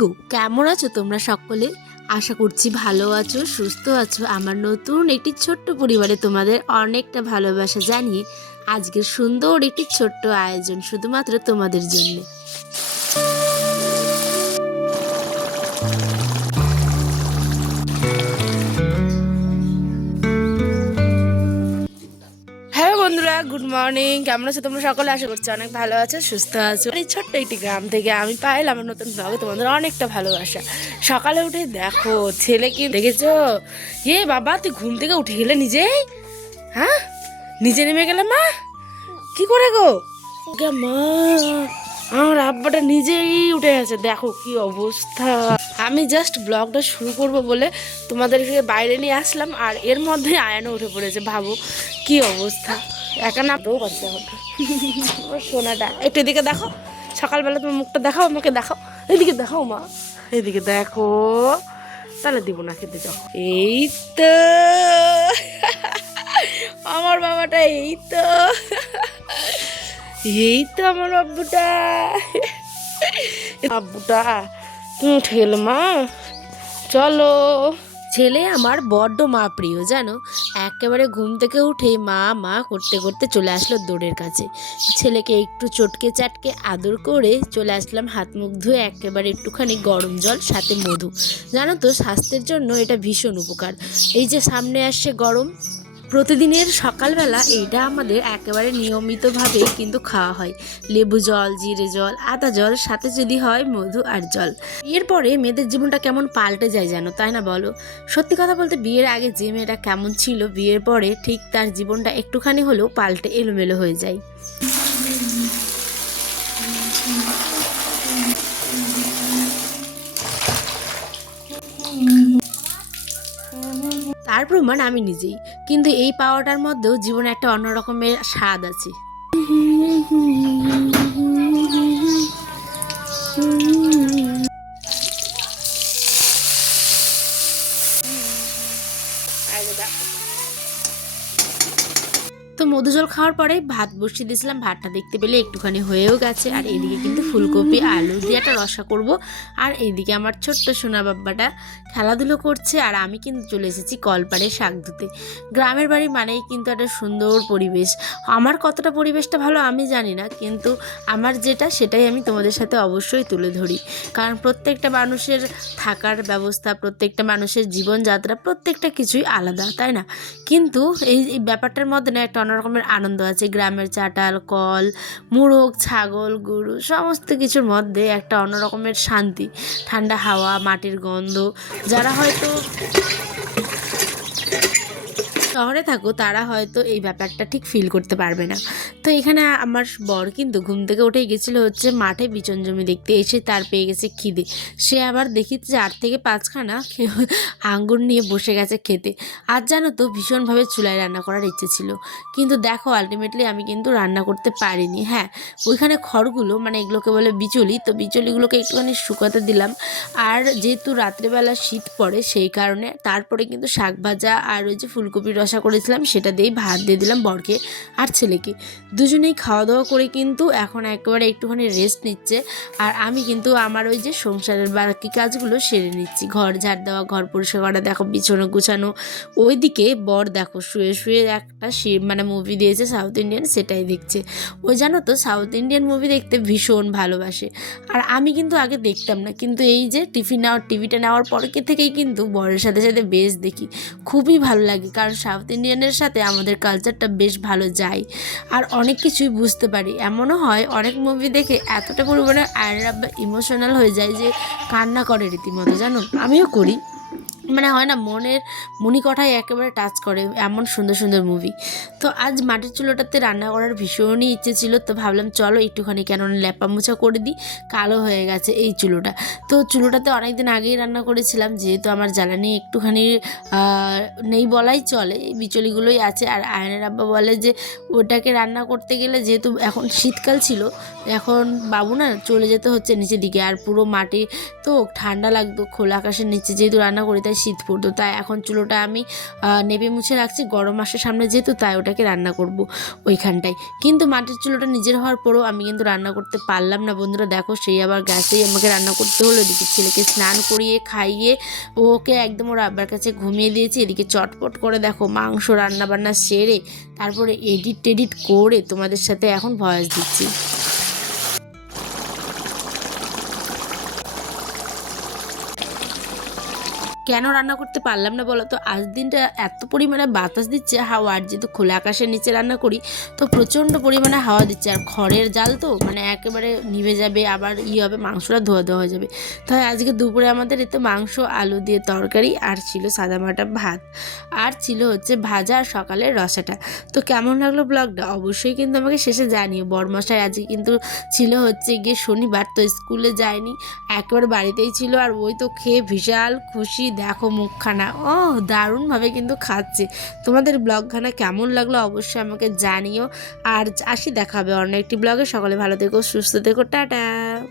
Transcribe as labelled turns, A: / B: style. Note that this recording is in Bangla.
A: গো, কেমন আছো তোমরা সকলে? আশা করছি ভালো আছো, সুস্থ আছো। আমার নতুন একটি ছোট্ট পরিবারে তোমাদের অনেকটা ভালোবাসা জানিয়ে আজকের সুন্দর একটি ছোট্ট আয়োজন শুধুমাত্র তোমাদের জন্য। গুড মর্নিং কেমন আছো তোমরা সকলে? আশা করছি অনেক ভালো আছো, সুস্থ আছো। এই ছোট্ট একটি গ্রাম থেকে আমি পাইলাম আমার নতুন ব্লগে তোমাদের অনেকটা ভালোবাসা। সকালে উঠে দেখো, ছেলে কি দেখেছ? এ বাবা, তুই ঘুম থেকে উঠে গেলে নিজেই? হ্যাঁ? নিজে নেমে গেলে মা? কি করে গে? মা, আমার আব্বাটা নিজেই উঠে গেছে। দেখো কি অবস্থা। আমি জাস্ট ব্লগটা শুরু করব বলে তোমাদেরকে বাইরে নিয়ে আসলাম, আর এর মধ্যে আয়ানো উঠে পড়েছে, ভাবো কি অবস্থা। একা না বউ বাচ্চা হবে। সোনাটা। একটু এদিকে দেখো সকালবেলা তোমার মুখটা দেখাও আমাকে দেখাও। এদিকে দেখাও মা। এদিকে দেখো তাহলে দিব না খেতে যাও। এই তো। আমার বাবাটা এই তো। এই তো আমার আব্বুটা। আব্বুটা তুমি উঠে গেলে মা। চলো। ছেলে আমার বড্ড মা প্রিয়, জানো? একেবারে ঘুম থেকে উঠে মা মা করতে করতে চলে আসলো দৌড়ের কাছে। ছেলেকে একটু চটকে চাটকে আদর করে চলে আসলাম হাত মুখ ধুয়ে একেবারে একটুখানি গরম জল, সাথে মধু। জানো তো, স্বাস্থ্যের জন্য এটা ভীষণ উপকার। এই যে সামনে আসছে গরম প্রতিদিনের সকালবেলা এইটা আমাদের একেবারে নিয়মিতভাবে কিন্তু খাওয়া হয়। লেবু জল, জিরে জল, আদা জল, সাথে যদি হয় মধু আর জল। এরপরে মেয়েদের জীবনটা কেমন পাল্টে যায় যেন তাই না বলো? সত্যি কথা বলতে বিয়ের আগে যে মেয়েটা কেমন ছিল, বিয়ের পরে ঠিক তার জীবনটা একটুখানি হলেও পাল্টে এলোমেলো হয়ে যায়। তার প্রমাণ আমি নিজেই। কিন্তু এই পাওয়াটার মধ্যেও জীবনে একটা অন্যরকমের স্বাদ আছে। তো মধু জল খাওয়ার পরে ভাত বসিয়ে দিয়েছিলাম, ভাতটা দেখতে পেলে একটুখানি হয়েও গেছে। আর এইদিকে কিন্তু ফুলকপি, আলু দিয়ে একটা রসা করব। আর এইদিকে আমার ছোট্ট সোনা বাব্বাটা খেলাধুলো করছে, আর আমি কিন্তু চলে এসেছি কলপাড়ে শাক ধুতে। গ্রামের বাড়ি মানেই কিন্তু একটা সুন্দর পরিবেশ। আমার কতটা পরিবেশটা ভালো আমি জানি না, কিন্তু আমার যেটা সেটাই আমি তোমাদের সাথে অবশ্যই তুলে ধরি। কারণ প্রত্যেকটা মানুষের থাকার ব্যবস্থা, প্রত্যেকটা মানুষের জীবনযাত্রা, প্রত্যেকটা কিছুই আলাদা, তাই না? কিন্তু এই এই ব্যাপারটার মধ্যে না একটা অন্যরকমের আনন্দ আছে। গ্রামের চাটাল, কল মুরগ ছাগল, গরু, সমস্ত কিছুর মধ্যে একটা অন্যরকমের শান্তি। ঠান্ডা হাওয়া, মাটির গন্ধ, যারা হয়তো শহরে থাকো, তারা হয়তো এই ব্যাপারটা ঠিক ফিল করতে পারবে না। তো এখানে আমার বর কিন্তু ঘুম থেকে উঠে গেছিল হচ্ছে মাঠে বিচন জমি দেখতে, এসে তার পেয়ে গেছে খিদে। সে আবার দেখি চার থেকে পাঁচখানা আঙ্গুর নিয়ে বসে গেছে খেতে। আর জানো তো ভীষণভাবে চুলায় রান্না করার ইচ্ছে ছিল। কিন্তু দেখো আলটিমেটলি আমি কিন্তু রান্না করতে পারিনি। হ্যাঁ ওইখানে খড়গুলো মানে এগুলোকে বলে বিচুলি, তো বিচুলিগুলোকে একটুখানি শুকাতে দিলাম। আর যেহেতু রাত্রেবেলা শীত পড়ে, সেই কারণে তারপরে কিন্তু শাক ভাজা আর ওই যে ফুলকপির রসা করেছিলাম সেটা দিয়েই ভাত দিয়ে দিলাম বরকে আর ছেলেকে। দুজনেই খাওয়া দাওয়া করে কিন্তু এখন একেবারে একটুখানি রেস্ট নিচ্ছে আর আমি কিন্তু আমার ওই যে সংসারের বাকি কাজগুলো সেরে নিচ্ছি। ঘর ঝাড় দেওয়া, ঘর পরিষ্কার করা, দেখো বিছানো গুছানো। ওইদিকে বর দেখো শুয়ে শুয়ে একটা মানে মুভি দিয়েছে সাউথ ইন্ডিয়ান সেটাই দেখছে। ওই জানো তো সাউথ ইন্ডিয়ান মুভি দেখতে ভীষণ ভালোবাসে। আর আমি কিন্তু আগে দেখতাম না, কিন্তু এই যে টিফিন নেওয়ার টিভিটা নেওয়ার পরে থেকেই কিন্তু বরের সাথে সাথে বেশ দেখি। খুবই ভালো লাগে, কারণ সাউথ ইন্ডিয়ানের সাথে আমাদের কালচারটা বেশ ভালো যায়। আর অনেক কিছুই বুঝতে পারি। এমনও হয়, অনেক মুভি দেখে এতটা পরিমাণে আয়রা ইমোশনাল হয়ে যায় যে কান্না করে রীতিমতো, জানো? আমিও করি। মানে হয় না, মনের মণিকঠায় একেবারে টাচ করে এমন সুন্দর সুন্দর মুভি তো আজ মাটির চুলোটাতে রান্না করার ভীষণই ইচ্ছে ছিল, তো ভাবলাম চলো একটুখানি কেন ল্যাপা মোছা করে দিই, কালো হয়ে গেছে এই চুলোটা। তো চুলোটাতে অনেক দিন আগেই রান্না করেছিলাম, যেহেতু আমার জ্বালানি একটুখানি নেই বলাই চলে, এই বিচলিগুলোই আছে। আর আয়নের আব্বা বলে যে, ওটাকে রান্না করতে গেলে যেহেতু এখন শীতকাল ছিল, এখন বাবু না চলে যেতে হচ্ছে নিচের দিকে, আর পুরো মাটি তো ঠান্ডা লাগতো, খোলা আকাশের নিচে যেহেতু রান্না করি, তাই তাড়াতাড়ি শীত পড়তো। তাই এখন চুলোটা আমি নেবে মুছে রাখছি, গরম মাসের সামনে যেহেতু তাই ওটাকে রান্না করব ওইখানটায়। কিন্তু মাটির চুলোটা নিজের হওয়ার পরেও আমি কিন্তু রান্না করতে পারলাম না বন্ধুরা। দেখো সেই আবার গ্যাসেই আমাকে রান্না করতে হলো। এদিকে ছেলেকে স্নান করিয়ে খাইয়ে ওকে একদম ওর আব্বার কাছে ঘুমিয়ে দিয়েছি। এদিকে চটপট করে দেখো মাংস রান্না বান্না সেরে তারপরে এডিট টেডিট করে তোমাদের সাথে এখন ভয়েস দিচ্ছি। কেন রান্না করতে পারলাম না বলো তো? আজ দিনটা এত পরিমাণে বাতাস দিচ্ছে, হাওয়া, আর যেহেতু খোলা আকাশের নিচে রান্না করি, তো প্রচণ্ড পরিমাণে হাওয়া দিচ্ছে। আর খড়ের জাল তো মানে একেবারে নিভে যাবে, আবার ই হবে, মাংসটা ধোয়া ধোয়া হয়ে যাবে। তাই আজকে দুপুরে আমাদের এতে মাংস, আলু দিয়ে তরকারি, আর ছিল সাদামাটা ভাত। আর ছিল হচ্ছে ভাজা আর সকালের রসাটা। তো কেমন লাগল ব্লগটা? অবশ্যই কিন্তু আমাকে শেষে জানিও। বরমশাই আজকে কিন্তু ছিল হচ্ছে গিয়ে শনিবার, তো স্কুলে যায়নি, একেবারে বাড়িতেই ছিল, আর ওই তো খেয়ে বিশাল খুশি দেখো মুখখানা। ও দারুণভাবে কিন্তু খাচ্ছে। তোমাদের ব্লগখানা কেমন লাগল অবশ্যই আমাকে জানিও। আর আসি দেখাবে অন্য একটি ব্লগে। সকলে ভালো থেকো, সুস্থ থেকো, টাটা।